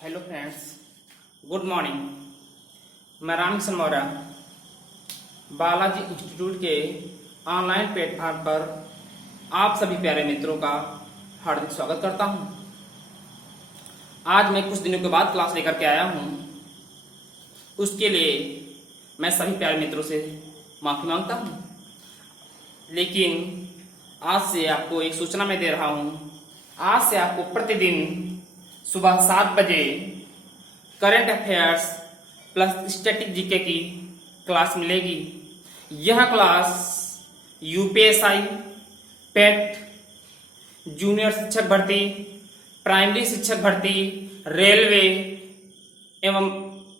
Hello friends, good morning. मैं Ramkishan Maurya Balaji institute के online platform पर आप सभी प्यारे मित्रों का हार्दिक स्वागत करता हूं। आज मैं कुछ दिनों के बाद क्लास लेकर के आया हूं, उसके लिए मैं सभी प्यारे मित्रों से माफ़ी मांगता हूं। लेकिन आज से आपको एक सूचना मैं दे रहा हूं। आज से आपको प्रतिदिन सुबह 7 बजे current affairs plus static GK की क्लास मिलेगी। यह क्लास यूपीएसआई, पेट, जूनियर शिक्षक भर्ती, प्राइमरी शिक्षक भर्ती, रेलवे एवं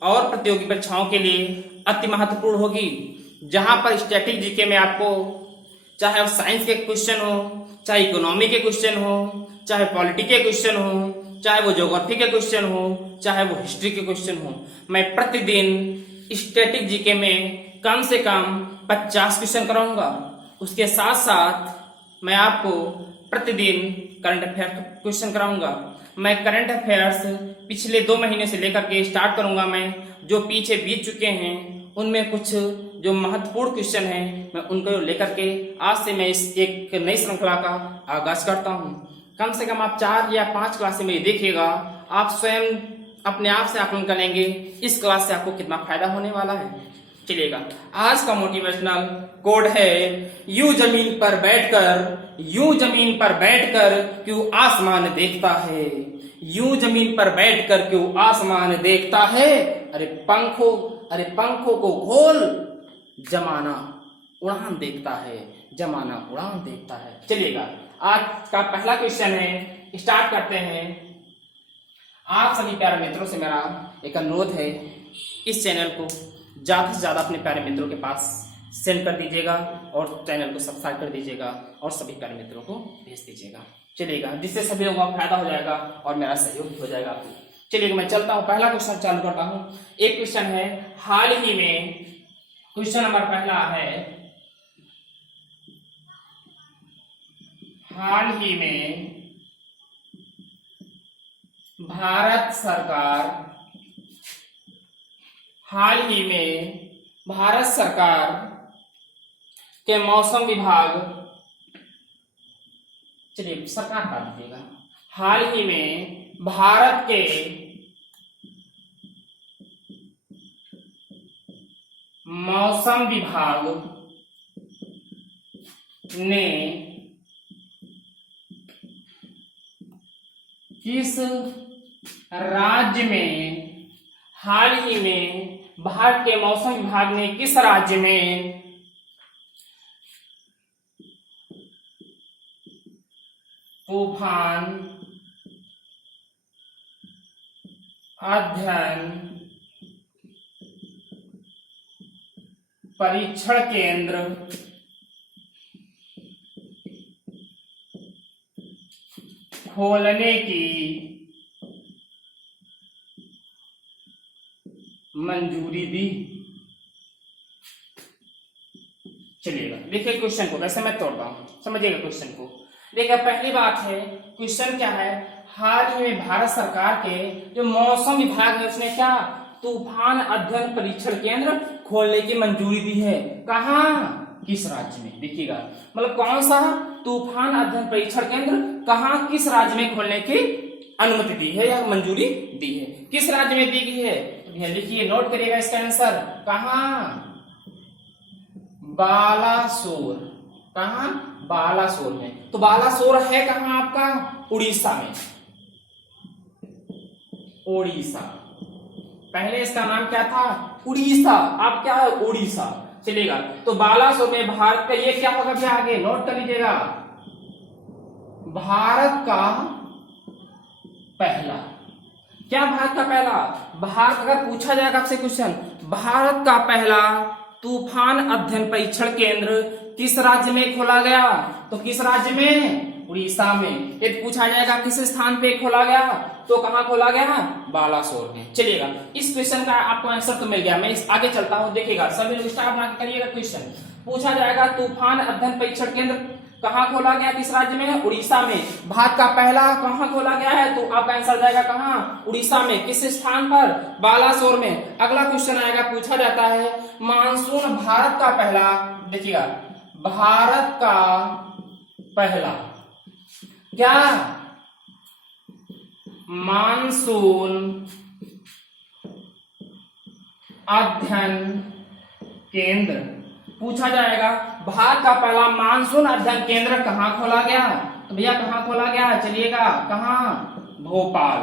और प्रतियोगी परीक्षाओं के लिए अति महत्वपूर्ण होगी। जहां पर स्टैटिक जीके में आपको चाहे वो साइंस के क्वेश्चन हो, चाहे इकोनॉमी के क्वेश्चन हो, चाहे पॉलिटी के क्वेश्चन हो, चाहे वो ज्योग्राफी के क्वेश्चन हो, चाहे वो हिस्ट्री के क्वेश्चन हो, मैं प्रतिदिन स्टैटिक जीके में कम से कम 50 क्वेश्चन कराऊंगा। उसके साथ साथ मैं आपको प्रतिदिन करंट अफेयर्स क्वेश्चन कराऊंगा। मैं करंट अफेयर्स पिछले 2 महीने से लेकर के स्टार्ट करूंगा। मैं जो पीछे बीत चुके हैं उनमें कुछ जो महत्वपूर्ण क्वेश्चन हैं मैं उनको लेकर के आज से मैं इस एक नई श्रृंखला का आगाज करता हूं। कम से कम आप 4 या 5 क्लासें मेरी देखिएगा, आप स्वयं अपने आप से आकलन करेंगे इस क्लास से आपको कितना फायदा होने वाला है। चलिएगा, आज का मोटिवेशनल कोड है यूं जमीन पर बैठकर क्यों आसमान देखता है, यूं जमीन पर बैठकर क्यों आसमान देखता है, अरे पंखों को खोल, जमाना उड़ान देखता है, जमाना उड़ान देखता है। चलिएगा, आज का पहला क्वेश्चन है, स्टार्ट करते हैं। आप सभी प्यारे मित्रों से मेरा एक अनुरोध है, इस चैनल को ज्यादा से ज्यादा अपने प्यारे मित्रों के पास सेंड कर दीजिएगा और चैनल को सब्सक्राइब कर दीजिएगा और सभी प्यारे मित्रों को भेज दीजिएगा। चलिएगा, जिससे सभी लोगों का फायदा हो जाएगा और मेरा सहयोग भी हो जाएगा। चलिएगा, मैं चलता हूँ, पहला क्वेश्चन चालू करता हूँ। एक क्वेश्चन है, हाल ही में, क्वेश्चन नंबर पहला है, हाल ही में भारत सरकार के मौसम विभाग, चलिए सरकार का दीजिएगा, हाल ही में भारत के मौसम विभाग ने किस राज्य में, हाल ही में भारत के मौसम विभाग ने किस राज्य में तूफान अध्ययन परीक्षण केंद्र खोलने की मंजूरी दी। चलिएगा, देखिए क्वेश्चन को कैसे मैं तोड़ता हूं, समझिएगा क्वेश्चन को। देखिए, पहली बात है, क्वेश्चन क्या है, हाल ही में भारत सरकार के जो मौसम विभाग है उसने क्या तूफान अध्ययन परीक्षण केंद्र खोलने की मंजूरी दी है। कहाँ, किस राज्य में, देखिएगा, मतलब कौन सा तूफान अध्ययन परीक्षण केंद्र कहाँ किस राज्य में खोलने की अनुमति दी है या मंजूरी दी है, किस राज्य में दी गई है। लिखिए, नोट करिएगा इसका आंसर, कहाँ, बालासोर। कहाँ, बालासोर में। तो बालासोर है कहाँ आपका, उड़ीसा में, उड़ीसा। पहले इसका नाम क्या था, उड़ीसा, अब क्या है, उड़ीसा। चलेगा, तो बालासोर में भारत का ये क्या होगा, क्या आगे नोट कर लीजिएगा, भारत का पहला, क्या भारत का पहला, भारत, अगर पूछा जाएगा आपसे क्वेश्चन, भारत का पहला तूफान अध्ययन परीक्षण केंद्र किस राज्य में खोला गया, तो किस राज्य में, उड़ीसा में। यदि पूछा जाएगा किस स्थान पे खोला गया, तो कहाँ खोला गया, बालासोर में। चलिएगा, इस क्वेश्चन का आपको आंसर तो मिल गया। मैं आगे चलता हूँ, देखिएगा, सभी लोग स्टार बना के करिएगा। क्वेश्चन पूछा जाएगा तूफान अध्ययन परीक्षण केंद्र कहाँ खोला गया? किस राज्य में? उड़ीसा में। भारत का पहला कहाँ खोला गया है? तो आपका आंसर जाएगा कहाँ? उड़ीसा में। किस स्थान पर? बालासोर में। अगला क्वेश्चन आएगा, पूछा जाता है मानसून भारत का पहला, देखिएगा, भारत का पहला क्या? मानसून अध्ययन केंद्र। पूछा जाएगा भारत का पहला मानसून अध्ययन केंद्र कहाँ खोला गया? तो भैया कहाँ खोला गया? चलिएगा, कहाँ? भोपाल।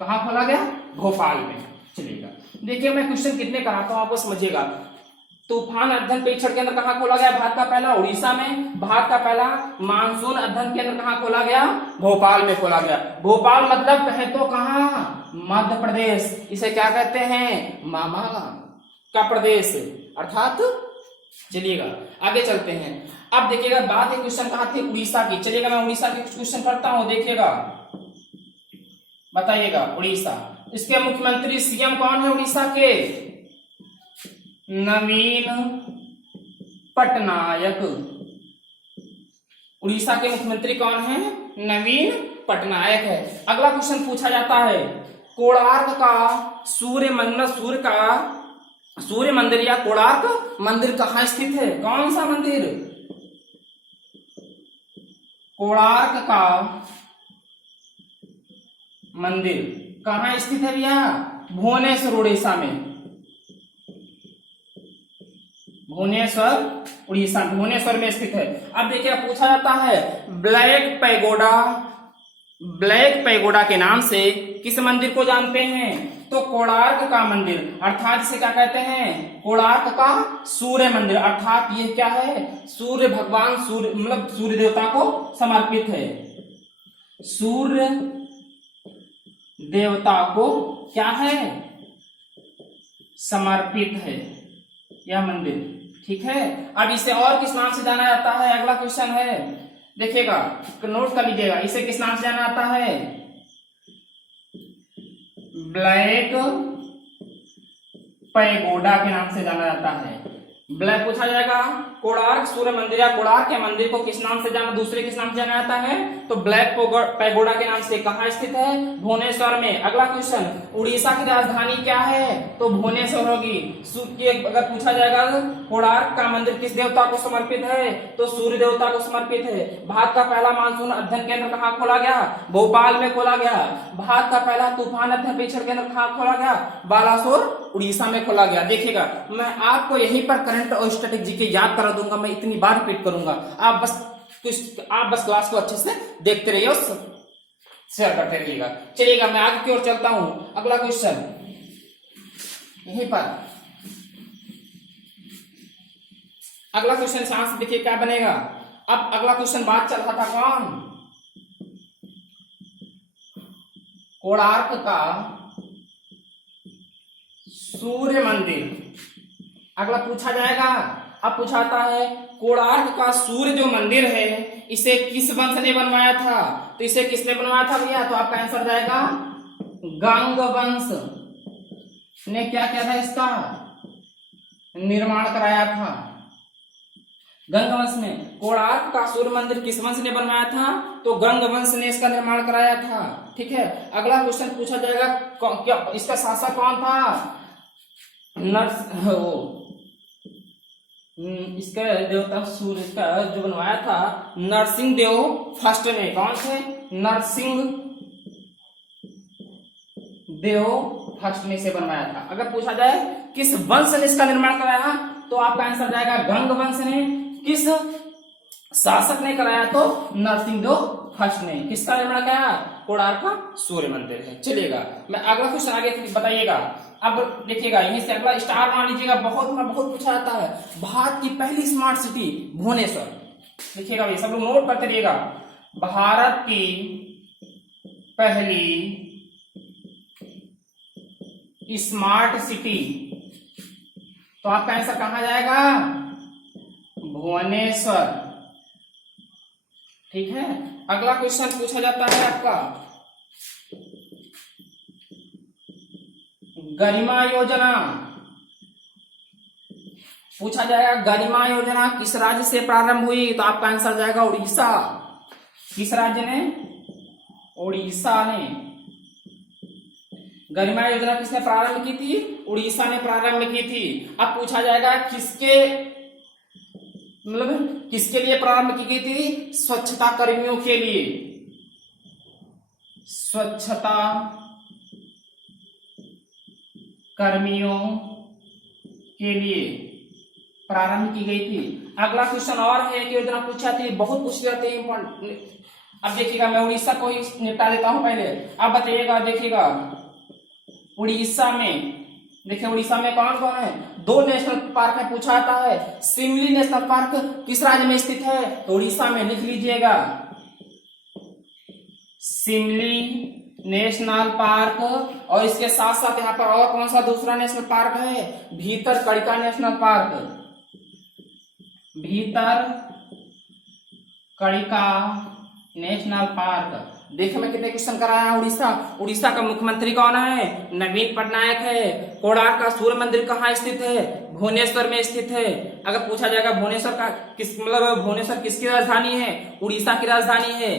कहाँ खोला गया? भोपाल में। चलिएगा, देखिए मैं क्वेश्चन कितने कराता हूं आपको समझिएगा। तूफान अध्ययन परीक्षण केंद्र कहाँ खोला गया? भारत का पहला उड़ीसा में। भारत का पहला मानसून अध्ययन केंद्र कहाँ खोला गया? भोपाल में खोला गया। भोपाल मतलब कहे तो कहाँ? मध्य प्रदेश। इसे क्या कहते हैं? मामा का प्रदेश अर्थात। चलिएगा आगे चलते हैं। अब देखिएगा बात है क्वेश्चन कहाँ थी? उड़ीसा की। चलिएगा मैं उड़ीसा के कुछ क्वेश्चन करता हूं, देखिएगा, बताइएगा। उड़ीसा, इसके मुख्यमंत्री सीएम कौन है उड़ीसा के? नवीन पटनायक। उड़ीसा के मुख्यमंत्री कौन है? नवीन पटनायक है। अगला क्वेश्चन पूछा जाता है कोणार्क का सूर्य मंदिर या कोणार्क मंदिर कहाँ स्थित है? कौन सा मंदिर? कोणार्क का मंदिर कहाँ स्थित है भैया? भुवनेश्वर उड़ीसा में। भुवनेश्वर उड़ीसा, भुवनेश्वर में स्थित है। अब देखिए पूछा जाता है ब्लैक पैगोडा के नाम से किस मंदिर को जानते हैं? तो कोणार्क का मंदिर, अर्थात इसे क्या कहते हैं? कोणार्क का सूर्य मंदिर। अर्थात ये क्या है? सूर्य भगवान, सूर्य मतलब सूर्य देवता को समर्पित है। सूर्य देवता को क्या है? समर्पित है यह मंदिर। ठीक है, अब इसे और किस नाम से जाना जाता है? अगला क्वेश्चन है, देखिएगा, नोट कर लीजिएगा, इसे किस नाम से जाना जाता है? ब्लैक पैगोडा के नाम से जाना जाता है। ब्लैक पूछा जाएगा कोणार्क सूर्य मंदिर या कोणार्क के मंदिर को किस नाम से जाना, दूसरे किस नाम से जाना जाता है? तो ब्लैक पैगोडा के नाम से। कहाँ स्थित है? भुवनेश्वर में। अगला क्वेश्चन, उड़ीसा की राजधानी क्या है? तो भुवनेश्वर होगी। अगर पूछा जाएगा कोणार्क का मंदिर किस देवता को समर्पित है? तो सूर्य देवता को समर्पित है। भारत का पहला मानसून अध्ययन केंद्र कहाँ खोला गया? भोपाल में खोला गया। भारत का पहला तूफान अध्ययन परीक्षण केंद्र कहाँ खोला गया? बालासोर उड़ीसा में खोला गया। देखिएगा मैं आपको यहीं पर करंट और स्टैटिक जीके याद करा दूंगा, मैं इतनी बार रिपीट करूंगा, आप बस क्लास को अच्छे से देखते रहिए और शेयर करते रहिएगा। चलिएगा मैं आगे की ओर चलता हूं। अगला क्वेश्चन यहीं पर, अगला क्वेश्चन सांस देखिए क्या बनेगा। अब अगला क्वेश्चन बात चल रहा था कौन? कोणार्क का सूर्य मंदिर। अगला पूछा जाएगा, अब पूछाता है कोणार्क का सूर्य जो मंदिर है इसे किस वंश ने बनवाया था? तो इसे किसने बनवाया था भैया? तो आपका आंसर जाएगा गंग वंश ने क्या किया था? इसका निर्माण कराया था। गंग वंश ने। कोणार्क का सूर्य मंदिर किस वंश ने बनवाया था? तो गंग वंश ने इसका निर्माण कराया था। ठीक है, अगला क्वेश्चन पूछा जाएगा क्या इसका शासक कौन था? इसका देवता सूर्य का जो बनवाया था नरसिंह देव फर्स्ट ने। कौन थे? नरसिंह देव फर्स्ट ने इसे बनवाया था। अगर पूछा जाए किस वंश ने इसका निर्माण कराया तो आपका आंसर जाएगा गंग वंश ने। किस शासक ने कराया? तो नरसिंह देव फर्स्ट ने। किसका निर्माण कराया? कोणार्क का सूर्य मंदिर है। चलिएगा मैं अगला क्वेश्चन आगे बताइएगा। अब देखिएगा यहीं से अगला स्टार मान लीजिएगा, बहुत पूछा जाता है भारत की पहली स्मार्ट सिटी भुवनेश्वर। देखिएगा ये सब लोग नोट करते रहिएगा। भारत की पहली स्मार्ट सिटी, तो आपका आंसर कहां जाएगा? भुवनेश्वर। ठीक है, अगला क्वेश्चन पूछा जाता है आपका गरिमा योजना पूछा जाएगा गरिमा योजना किस राज्य से प्रारंभ हुई, तो आपका आंसर जाएगा उड़ीसा। किस राज्य ने? उड़ीसा ने। गरिमा योजना किसने प्रारंभ की थी? उड़ीसा ने प्रारंभ की थी। अब पूछा जाएगा किसके मतलब किसके लिए प्रारंभ की गई थी? स्वच्छता कर्मियों के लिए। स्वच्छता कर्मियों के लिए प्रारंभ की गई थी। अगला क्वेश्चन और है कि योजना पूछा थी, बहुत पूछ जाते हैं इंपॉर्टेंट। अब देखिएगा, मैं उड़ीसा को ही निपटा देता हूं पहले। अब बताइएगा, देखिएगा उड़ीसा में, देखिए उड़ीसा में कौन कौन है? 2 नेशनल पार्क है पूछा आता है। सिमली नेशनल पार्क किस राज्य में स्थित है? तो उड़ीसा में। लिख लीजिएगा, सिमली नेशनल पार्क। और इसके साथ साथ यहाँ पर और कौन सा दूसरा नेशनल पार्क है? Bhitarkanika national park. Bhitarkanika national park. देखो मैं कितने क्वेश्चन कराया है। उड़ीसा का मुख्यमंत्री कौन है? नवीन पटनायक है। कोणार्क का सूर्य मंदिर कहाँ स्थित है? भुवनेश्वर में स्थित है। अगर पूछा जाएगा भुवनेश्वर का भुवनेश्वर किसकी राजधानी है? उड़ीसा की राजधानी है।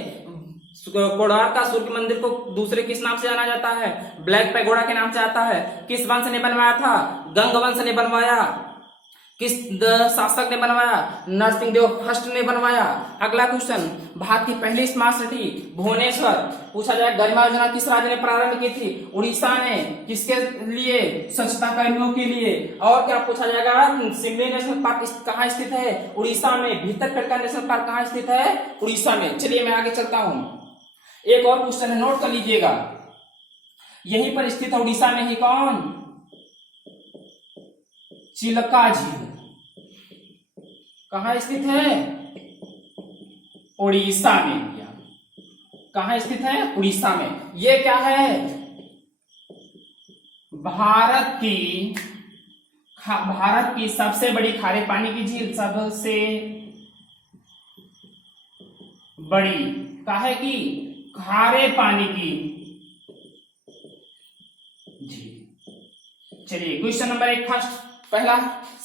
कोणार्क का सूर्य मंदिर को दूसरे किस नाम से जाना जाता है? ब्लैक पैगोडा के नाम से आता है। किस वंश ने बनवाया था? गंग वंश ने बनवाया। किस शासक ने बनवाया? नरसिंहदेव फर्स्ट ने बनवाया। अगला क्वेश्चन, भारत की पहली स्मार्ट सिटी भुवनेश्वर। पूछा जाए गरिमा योजना किस राज्य ने प्रारंभ की थी? उड़ीसा ने। किसके लिए? स्वच्छता कर्मियों के लिए। और क्या पूछा जाएगा? सिमली नेशनल पार्क कहाँ स्थित है? उड़ीसा में। भीतरकनिका नेशनल पार्क कहाँ स्थित है? उड़ीसा में। चलिए मैं आगे चलता हूँ। एक और क्वेश्चन है, नोट कर लीजिएगा। यहीं पर स्थित है उड़ीसा में ही कौन? चिल्का झील। कहाँ स्थित है? उड़ीसा में। कहाँ स्थित है? उड़ीसा में। ये क्या है? भारत की सबसे बड़ी खारे पानी की झील। सबसे बड़ी काहे की? खारे पानी की झील। चलिए क्वेश्चन नंबर 1 फर्स्ट पहला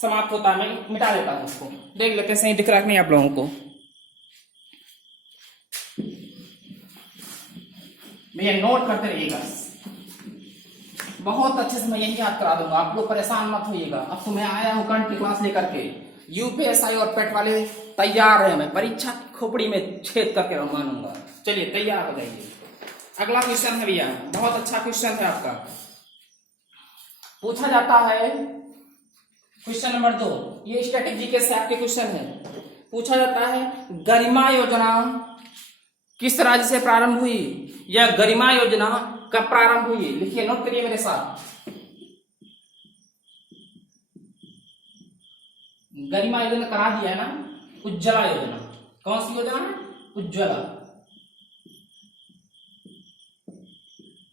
समाप्त होता है। मैं मिटा देता हूं उसको, देख लेते हैं सही दिख रहा है नहीं आप लोगों को। भैया नोट करते रहिएगा, बहुत अच्छे से मैं यही याद करा दूंगा। आप लोग परेशान मत होइएगा। अब तो मैं आया हूं कंठ की क्लास लेकर के। यूपीएसआई और पेट वाले तैयार है। मैं परीक्षा की खोपड़ी में छेद करके मानूंगा। चलिए तैयार हो जाइए। अगला क्वेश्चन है भैया, बहुत अच्छा क्वेश्चन है आपका। पूछा जाता है क्वेश्चन नंबर 2, ये स्टैटिक जीके से आपके क्वेश्चन है। पूछा जाता है गरिमा योजना किस राज्य से प्रारंभ हुई? यह गरिमा योजना कब प्रारंभ हुई? लिखिए, नोट करिए मेरे साथ। गरिमा योजना करा दिया है ना। उज्ज्वला योजना, कौन सी योजना है?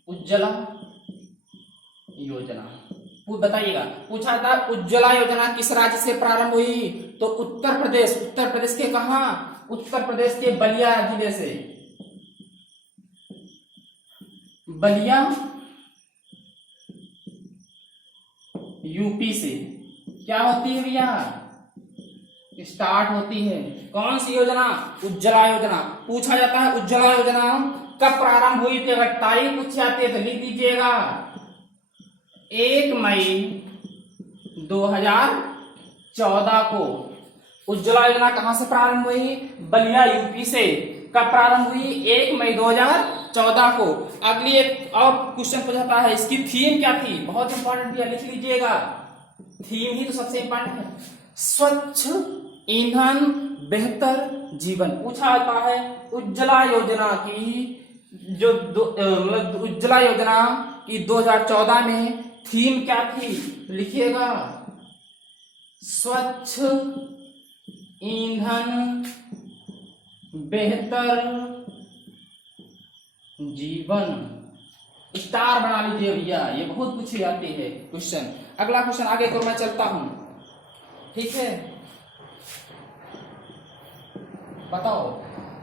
उज्ज्वला योजना। बताइएगा, पूछा था उज्ज्वला योजना किस राज्य से प्रारंभ हुई? तो उत्तर प्रदेश। उत्तर प्रदेश के कहा? उत्तर प्रदेश के बलिया जिले से। बलिया यूपी से क्या होती है भैया? स्टार्ट होती है। कौन सी योजना? उज्ज्वला योजना। पूछा जाता है उज्ज्वला योजना कब प्रारंभ हुई थी? अगर तारीख पूछी जाती है तो लिख दीजिएगा 1 मई 2014 को। उज्ज्वला योजना कहां से प्रारंभ हुई? बलिया यूपी से। कब प्रारंभ हुई? 1 मई 2014 को। अगली एक और क्वेश्चन पूछा है, इसकी थीम क्या थी? बहुत इंपॉर्टेंट है, लिख लीजिएगा। थीम ही तो सबसे इंपॉर्टेंट है। स्वच्छ ईंधन बेहतर जीवन। पूछा जाता है उज्ज्वला योजना की जो उज्ज्वला योजना की 2014 में थीम क्या थी? लिखिएगा स्वच्छ ईंधन बेहतर जीवन। स्टार बना लीजिए भैया, ये बहुत पूछी जाती है क्वेश्चन। अगला क्वेश्चन आगे को मैं चलता हूं, ठीक है? बताओ,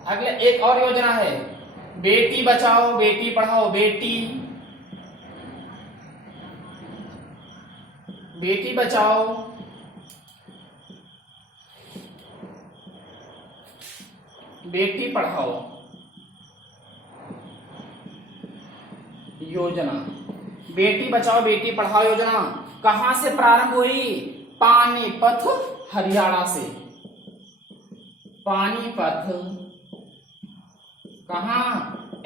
अगले एक और योजना है, बेटी बचाओ बेटी पढ़ाओ। बेटी बचाओ बेटी पढ़ाओ योजना, बेटी बचाओ बेटी पढ़ाओ योजना कहां से प्रारंभ हुई? पानीपत हरियाणा से। पानीपत कहां?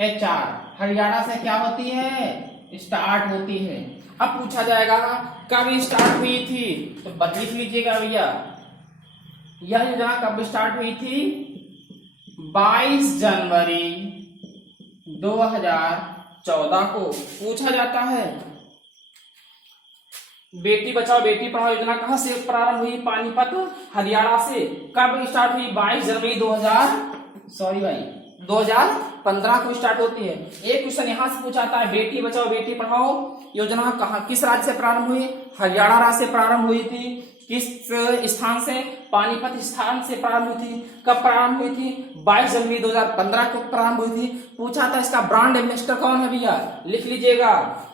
HR हरियाणा से क्या होती है? स्टार्ट होती है। अब पूछा जाएगा कब स्टार्ट हुई थी, तो लिख लीजिएगा भैया, यह योजना कब स्टार्ट हुई थी? 22 जनवरी 2014 को पूछा जाता है। बेटी बचाओ बेटी पढ़ाओ योजना कहां से प्रारंभ हुई? पानीपत हरियाणा से। कब स्टार्ट हुई? 22 जनवरी 2015 को स्टार्ट होती है। एक क्वेश्चन यहां से पूछाता है, बेटी बचाओ बेटी पढ़ाओ योजना कहां किस राज्य से प्रारंभ हुई? हरियाणा राज्य से प्रारंभ हुई थी। किस स्थान से? पानीपत स्थान से प्रारंभ हुई थी। कब प्रारंभ हुई थी? 22 जनवरी 2015 को प्रारंभ हुई थी। पूछा था इसका ब्रांड एम्बेसडर कौन है भैया? लिख लीजिएगा,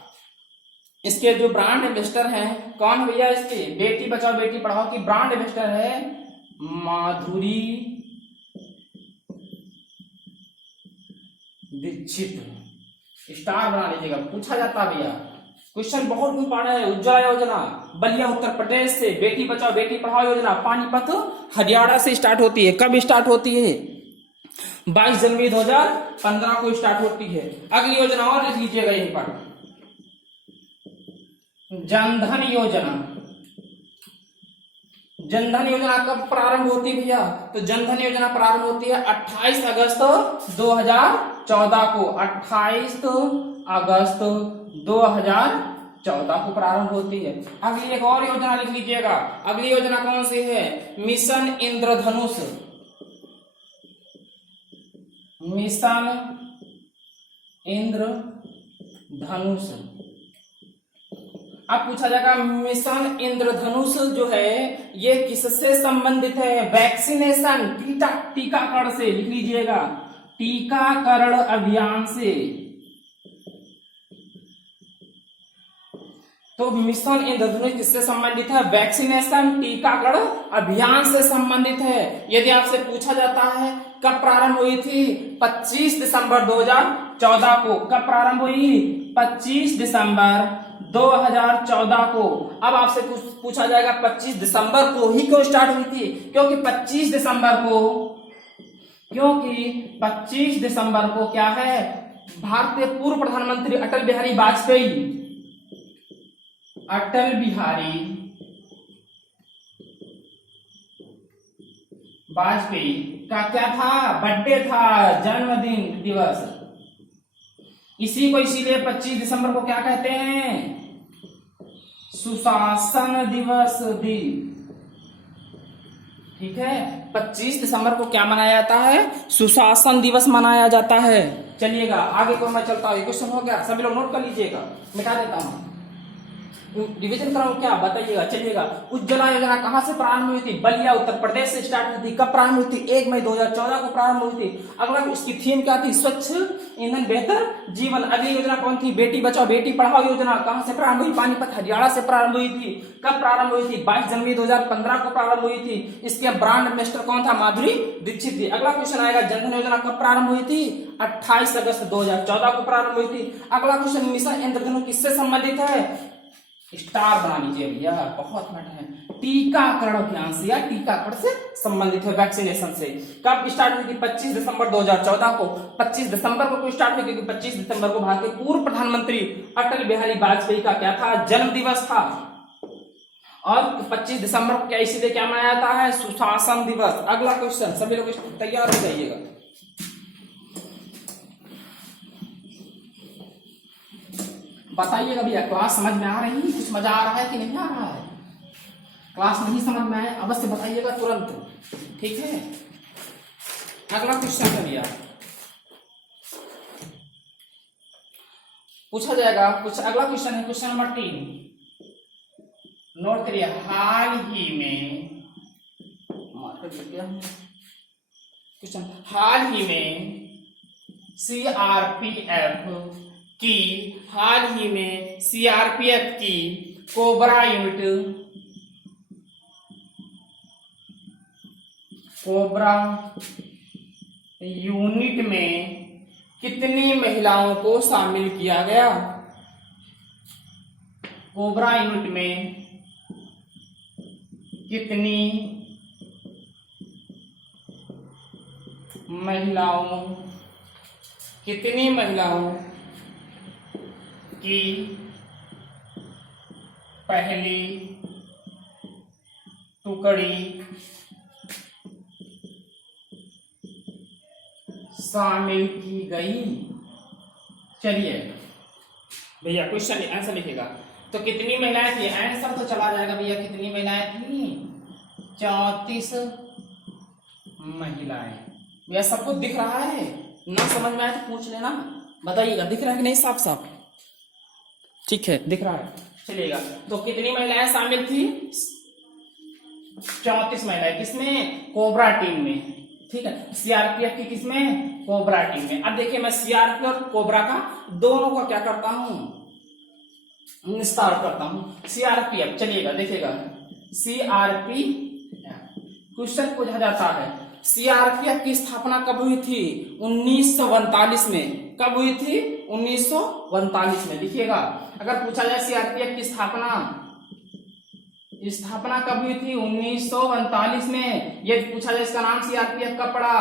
इसके जो ब्रांड एम्बेसडर हैं कौन है भैया? इसके बेटी बचाओ बेटी पढ़ाओ की ब्रांड एम्बेसडर है माधुरी दीक्षित। स्टार बना लीजिएगा, पूछा जाता है भैया। क्वेश्चन बहुत इंपॉर्टेंट है। उज्ज्वला योजना बलिया उत्तर प्रदेश से, बेटी बचाओ बेटी पढ़ाओ योजना पानीपत हरियाणा से स्टार्ट होती है। कब स्टार्ट होती है? 22 जनवरी 2015 को स्टार्ट होती है। अगली योजना और लिख लीजिएगा यहीं पर, जनधन योजना। जनधन योजना कब प्रारंभ होती है भैया? तो जनधन योजना प्रारंभ होती है 28 अगस्त 2014 को। 28 अगस्त 2014 को प्रारंभ होती है। अगली एक और योजना लिख लीजिएगा। अगली योजना कौन सी है? मिशन इंद्रधनुष। मिशन इंद्रधनुष। अब पूछा जाएगा मिशन इंद्रधनुष जो है ये किससे संबंधित है? वैक्सीनेशन टीकाकरण से। लिख लीजिएगा, टीकाकरण अभियान से। तो मिशन इंद्रधनुष किससे संबंधित है? वैक्सीनेशन टीकाकरण अभियान से संबंधित है। यदि आपसे पूछा जाता है कब प्रारंभ हुई थी? 25 दिसंबर 2014 को। कब प्रारंभ हुई? 25 दिसंबर 2014 को। अब आपसे पूछा जाएगा 25 दिसंबर को ही क्यों स्टार्ट हुई थी? क्योंकि 25 दिसंबर को क्या है? भारतीय पूर्व प्रधानमंत्री अटल बिहारी वाजपेयी का क्या था? बर्थडे था, जन्मदिन दिवस। इसी को इसीलिए 25 दिसंबर को क्या कहते हैं? सुशासन दिवस भी। ठीक है, 25 दिसंबर को क्या मनाया जाता है? सुशासन दिवस मनाया जाता है। चलिएगा आगे को मैं चलता हूँ। क्वेश्चन हो गया, सभी लोग नोट कर लीजिएगा, मिटा देता हूँ। रिवीजन कराऊं क्या? बताइएगा। चलिएगा, उज्ज्वला योजना कहां से प्रारंभ हुई थी? बलिया उत्तर प्रदेश से स्टार्ट हुई थी। कब प्रारंभ हुई थी? 1 मई 2014 को प्रारंभ हुई थी। अगला इसकी थीम क्या थी? स्वच्छ ईंधन बेहतर जीवन। अगली योजना कौन थी? बेटी बचाओ बेटी पढ़ाओ योजना कहां से प्रारंभ हुई? पानीपत हरियाणा से प्रारंभ हुई थी। कब प्रारंभ हुई थी? 22 जनवरी 2015 को प्रारंभ हुई थी। इसके ब्रांड एम्बेसडर कौन था? माधुरी दीक्षित थी। अगला क्वेश्चन आएगा, जनधन योजना कब प्रारंभ हुई थी? 28 अगस्त 2014 को प्रारंभ हुई थी। अगला क्वेश्चन, मिशन इंद्रधनुष किससे संबंधित है? स्टार बना लीजिए भैया, बहुत मैटर है। टीकाकरण अभियान से या टीकाकरण से संबंधित है, वैक्सीनेशन से। कब स्टार्ट हुई थी? 25 दिसंबर 2014 को। 25 दिसंबर को स्टार्ट हुई क्योंकि 25 दिसंबर को भारत के पूर्व प्रधानमंत्री अटल बिहारी वाजपेयी का क्या था? जन्म दिवस था। और 25 दिसंबर को क्या इसीलिए क्या मनाया जाता है? सुशासन दिवस। अगला क्वेश्चन, सभी लोग तैयार हो जाइएगा। बताइएगा भैया, क्लास समझ में आ रही है? कुछ मजा आ रहा है कि नहीं आ रहा है? क्लास नहीं समझ में आए अवश्य बताइएगा तुरंत, ठीक है। अगला क्वेश्चन है भैया, पूछा जाएगा कुछ। अगला क्वेश्चन है क्वेश्चन नंबर 3, नोट करिए। हाल ही में क्वेश्चन, हाल ही में सीआरपीएफ की कोबरा यूनिट में कितनी महिलाओं को शामिल किया गया? कोबरा यूनिट में कितनी महिलाओं की पहली टुकड़ी शामिल की गई? चलिए भैया क्वेश्चन आंसर लिखेगा। तो कितनी महिलाएं थी? आंसर तो चला जाएगा भैया। कितनी महिलाएं थी? 34 महिलाएं। भैया सब कुछ दिख रहा है ना? समझ में आया तो पूछ लेना, बताइएगा दिख रहा है कि नहीं? साफ साफ ठीक है, दिख रहा है, चलिएगा। तो कितनी महिलाएं शामिल थी? 34 महिलाएं। किसमें? कोबरा टीम में, ठीक है। सीआरपीएफ की किसमें? कोबरा टीम में। अब देखिए मैं सीआरपीएफ और कोबरा का दोनों का क्या करता हूं? निस्तार करता हूं। सीआरपीएफ, चलिएगा देखिएगा। सीआरपीएफ क्वेश्चन पूछा जाता है, सीआरपीएफ की स्थापना कब हुई थी? 1949 में। कब हुई थी? 1949 में। लिखिएगा, अगर पूछा जाए सीआरपीएफ की स्थापना कब हुई थी? 1949 में। ये पूछा जाए इसका नाम सीआरपीएफ कब पड़ा?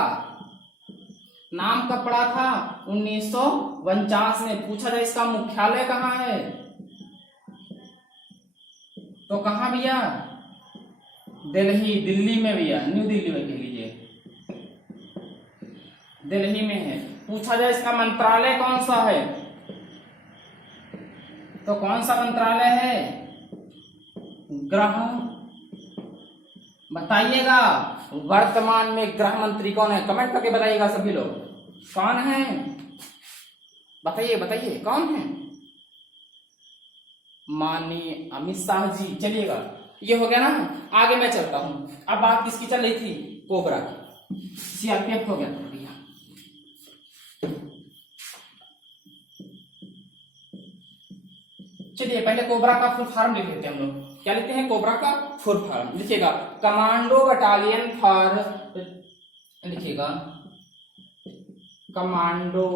नाम कब पड़ा था? 1949 में। पूछा जाए इसका मुख्यालय कहाँ है? तो कहाँ भैया? दिल्ली में भैया, न्यू दिल्ली में कह लीजिए, दिल्ली में है। पूछा जाए इसका मंत्रालय कौन सा है? तो कौन सा मंत्रालय है? गृह, बताइएगा। वर्तमान में गृह मंत्री कौन है? कमेंट करके बताइएगा सभी लोग, कौन है? बताइए बताइए कौन है? माननीय अमित शाह जी। चलिएगा, ये हो गया ना। आगे मैं चलता हूं। अब बात किसकी चल रही थी? कोबरा की। सीआरपीएफ हो गया था भैया। चलिए पहले कोबरा का फुल फॉर्म लिख लेते हैं हम लोग। क्या लिखते हैं? कोबरा का फुल फॉर्म लिखिएगा, कमांडो बटालियन फॉर, लिखिएगा commando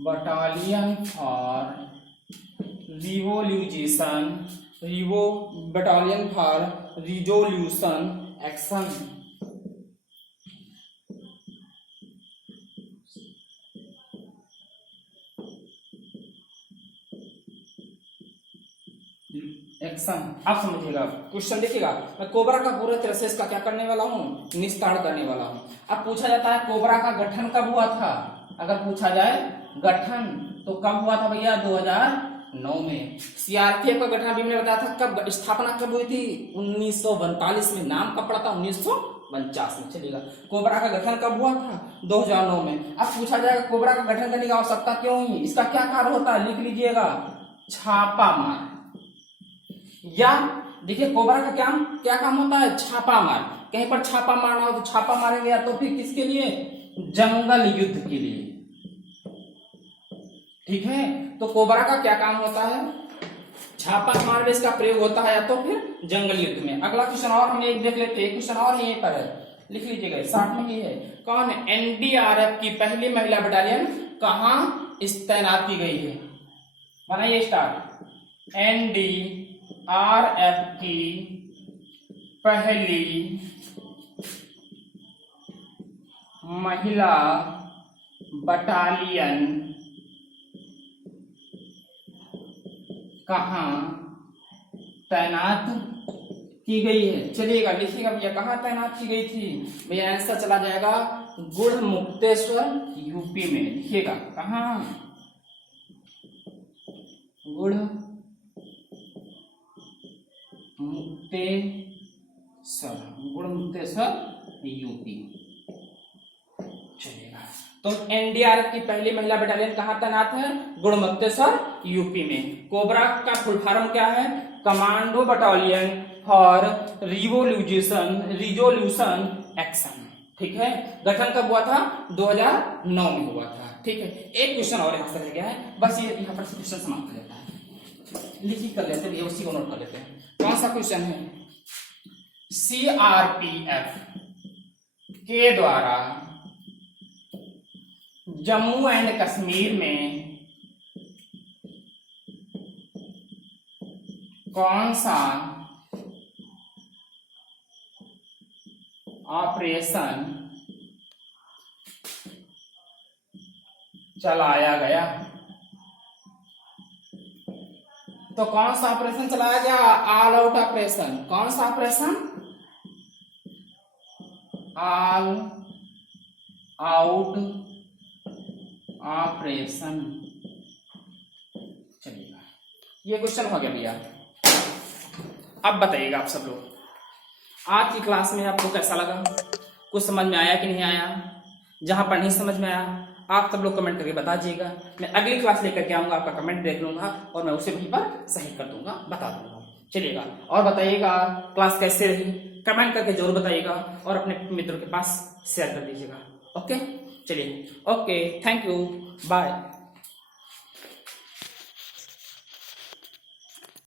battalion for battalion for resolution action. Action, आप समझिएगा। क्वेश्चन देखिएगा, मैं कोबरा का पूरे तरह से इसका क्या करने वाला हूँ? निस्तार करने वाला हूँ। अब पूछा जाता है कोबरा का गठन कब हुआ था? अगर पूछा जाए गठन तो कब हुआ था भैया? 2009 में। सीआरपीएफ का गठन अभी मैंने बताया था। कब स्थापना कब हुई थी? 1949 में। नाम कब पड़ा था? 1949 में। चलिएगा, कोबरा का गठन कब हुआ था? 2009 में। अब पूछा जाएगा कोबरा का गठन करने की आवश्यकता क्यों हुई? इसका क्या कार्य होता है? लिख लीजिएगा, छापा मार। या देखिए कोबरा का क्या काम होता है? छापा मार। कहीं पर छापा मारना हो तो छापा मारेंगे, या तो फिर किसके लिए? जंगल युद्ध के लिए, ठीक है। तो कोबरा का क्या काम होता है? छापा मारने इसका प्रयोग होता है, या तो फिर जंगल युद्ध में। अगला क्वेश्चन और हम एक देख लेते हैं। क्वेश्चन और यहीं पर है, लिख लीजिएगा, साथ में ही है। कौन है? एनडीआरएफ की पहली महिला बटालियन कहां तैनात की गई है? बनाइए स्टार्ट। एनडीआरएफ की पहली महिला बटालियन कहां तैनात की गई है? चलिएगा, लिखिएगा भैया, कहां तैनात की गई थी? भैया आंसर चला जाएगा गुड़मुक्तेश्वर यूपी में। लिखिएगा, कहां? गुड़मुक्तेश्वर यूपी। चलिएगा, तो एनडीआरएफ की पहली महिला बटालियन कहां तैनात है? गुड़मुक्तेश्वर यूपी में। कोबरा का फुल फॉर्म क्या है? Commando battalion for resolution action, ठीक है। गठन कब हुआ था? 2009 में हुआ था, ठीक है। एक क्वेश्चन और यहां से रह गया है, बस ये यहां पर क्वेश्चन समाप्त कर लेता है। लिखी कर लेते हैं, उसी को नोट कर लेते हैं। कौन सा क्वेश्चन है? सीआरपीएफ के द्वारा जम्मू एंड कश्मीर में कौन सा ऑपरेशन चलाया गया। तो कौन सा ऑपरेशन चलाया गया? All out operation. कौन सा ऑपरेशन? All out operation. चलिए ये क्वेश्चन हो गया भैया। अब बताइएगा आप सब लोग, आज की क्लास में आपको कैसा लगा? कुछ समझ में आया कि नहीं आया? जहां पर नहीं समझ में आया आप सब लोग कमेंट करके बता दीजिएगा। मैं अगली क्लास लेकर के आऊंगा, आपका कमेंट देख लूंगा और मैं उसे वहीं पर सही कर दूंगा, बता दूंगा। चलिएगा और बताइएगा क्लास कैसे रही, कमेंट करके जरूर बताइएगा और अपने मित्रों के पास शेयर कर दीजिएगा। ओके चलिए, ओके, थैंक यू, बाय।